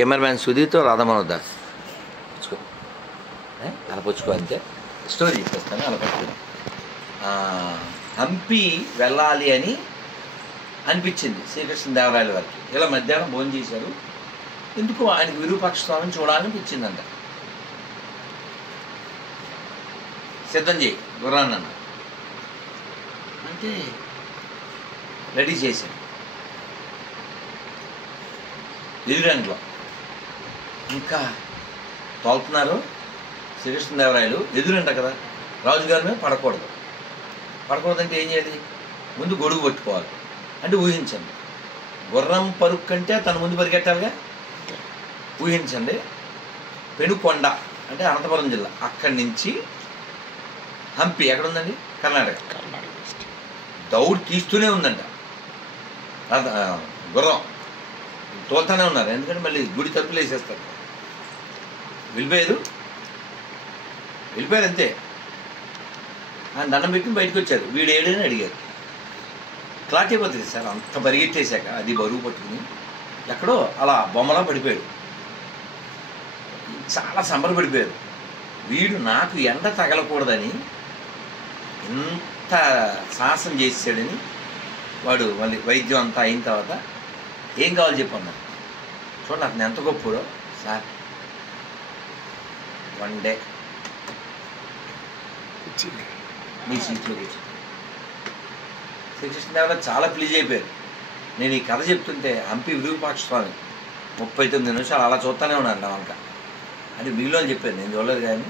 Cameraman సుధీర్తో Radha Mohan Das పుచ్చుకో అలా పుచ్చుకో అంతే స్టోరీ చెప్పేస్తాను అలా పట్టుకుని హంపి వెళ్ళాలి అని అనిపించింది శ్రీకృష్ణదేవరాయల వారికి. ఇలా మధ్యాహ్నం భోజనం చేశారు. ఎందుకు ఆయనకు విరూపాక్ష స్వామిని చూడాలనిపించిందంట. సిద్ధం చేయి గుర్రాన్ని అన్న అంటే రెడీ చేశాను. ఎదురంట్లో ఇంకా తోలుతున్నారు శ్రీకృష్ణదేవరాయలు. ఎదురంట కదా, రాజుగారి మీద పడకూడదంటే ఏం చేయాలి? ముందు గొడుగు పట్టుకోవాలి. అంటే ఊహించండి, గుర్రం పరుగు కంటే తన ముందు పరిగెట్టాలిగా. ఊహించండి, పెనుకొండ అంటే అనంతపురం జిల్లా, అక్కడి నుంచి హంపి ఎక్కడుందండి? కర్ణాటక. దౌడు తీస్తూనే ఉందంట గుర్రం, తోలుతూనే ఉన్నారు. ఎందుకంటే మళ్ళీ గుడి తలుపులు వేసేస్తారు. వెళ్ళిపోయారు అంతే. ఆయన దండం పెట్టి బయటకు వచ్చారు. వీడు ఏడని అడిగారు. క్లాట్ అయిపోతుంది సార్, అంత పరిగెట్టేశాక అది బరువు పట్టుకుని ఎక్కడో అలా బొమ్మలా పడిపోయాడు. చాలా సంబరపడిపోయారు. వీడు నాకు ఎండ తగలకూడదని ఎంత సాహసం చేసాడని. వాడు మళ్ళీ వైద్యం అంతా అయిన తర్వాత ఏం కావాలి చెప్పన్నా, చూడండి అతను ఎంత గొప్పడో సార్. 1 డే మీ సీట్లో కూర్చో. శ్రీకృష్ణదేవరాయలు చాలా ప్లీజ్ అయిపోయారు. నేను ఈ కథ చెప్తుంటే హంపి విరూపాక్ష స్వామి 39 నిమిషాలు అలా చూస్తూనే ఉన్నాను నా వంక. అంటే వీళ్ళు అని చెప్పారు, నేను చూడలేదు. కానీ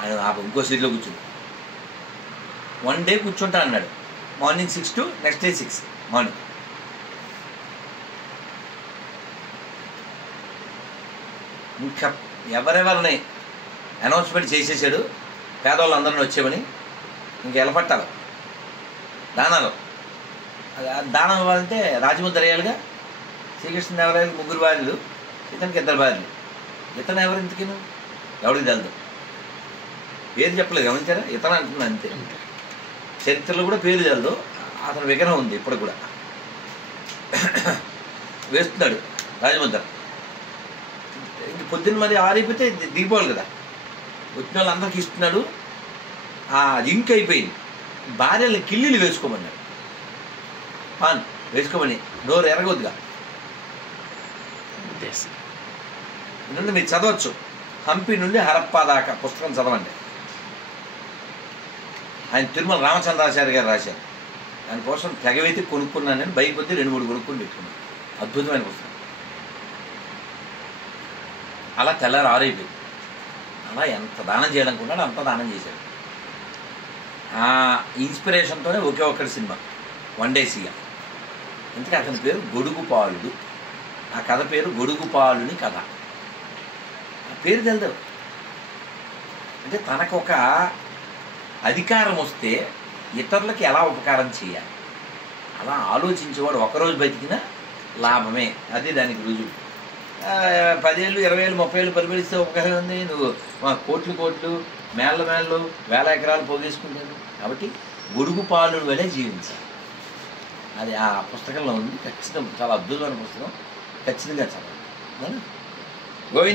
ఆయన ఇంకో సీట్లో కూర్చుంది. 1 డే కూర్చుంటా అన్నాడు. Morning 6 to next day 6 morning. ఇంకా ఎవరెవరిని అనౌన్స్మెంట్ చేసేసాడు, పేదవాళ్ళందరినీ వచ్చేవని. ఇంక ఎలపట్టాలి దానాలు. దానం ఇవ్వాలంటే రాజముద్ర వేయాలిగా. శ్రీకృష్ణదేవరాయలు 3 భార్యలు, ఇతనికి 2 భార్యలు. ఇతను ఎవరు ఇంతకీ ఎవరికి తెలుదు, పేరు చెప్పలేదు. గమనించారా? ఇతను అంటున్నా అంతే. చరిత్రలో కూడా పేరు తెలుదు. అతను విగ్రహం ఉంది ఇప్పుడు కూడా. వేస్తున్నాడు రాజముద్ర. ఇంక పొద్దున్న మరి ఆరైపోతే దిగిపోవాలి కదా. వచ్చిన వాళ్ళందరికీ ఇస్తున్నాడు. ఇంక్ అయిపోయింది. భార్యలు కిల్లీలు వేసుకోమన్నాడు. పాన్ వేసుకోమని నోరు ఎరగొద్దుగా. నుండి మీరు చదవచ్చు, హంపి నుండి హరప్పా దాకా పుస్తకం చదవండి. ఆయన తిరుమల రామచంద్రాచార్య గారు రాశారు. దానికోసం తెగవైతే కొనుక్కున్నాను నేను. బైక్ వద్ద 2-3 కొనుక్కొని పెట్టుకున్నాను. అద్భుతమైన పుస్తకం. అలా తెల్లారి ఆరైపోయింది. అలా ఎంత దానం చేయాలనుకున్నాడు అంత దానం చేశాడు. ఆ ఇన్స్పిరేషన్తోనే ఒకే ఒక్కటి సినిమా 1 డే సీఎం. ఇంతకీ అతని పేరు గొడుగుపాలుడు. ఆ కథ పేరు గొడుగుపాలుని కథ. ఆ పేరు తెలుదు. అంటే తనకొక అధికారం వస్తే ఇతరులకి ఎలా ఉపకారం చేయాలి అలా ఆలోచించేవాడు. ఒకరోజు బతికినా లాభమే. అది దానికి రుజువు. 10 ఏళ్ళు 20 ఏళ్ళు 30 ఏళ్ళు పరిపాలిస్తే ఉపకారం ఉంది. నువ్వు కోట్లు మేళ్ళ 1000 ఎకరాలు పోగేసుకుంటాను. కాబట్టి గొడుగుపాలుడు వలె జీవించాలి. అది ఆ పుస్తకంలో ఉంది. ఖచ్చితంగా చాలా అద్భుతమైన పుస్తకం. ఖచ్చితంగా చదవాలి. గోవింద.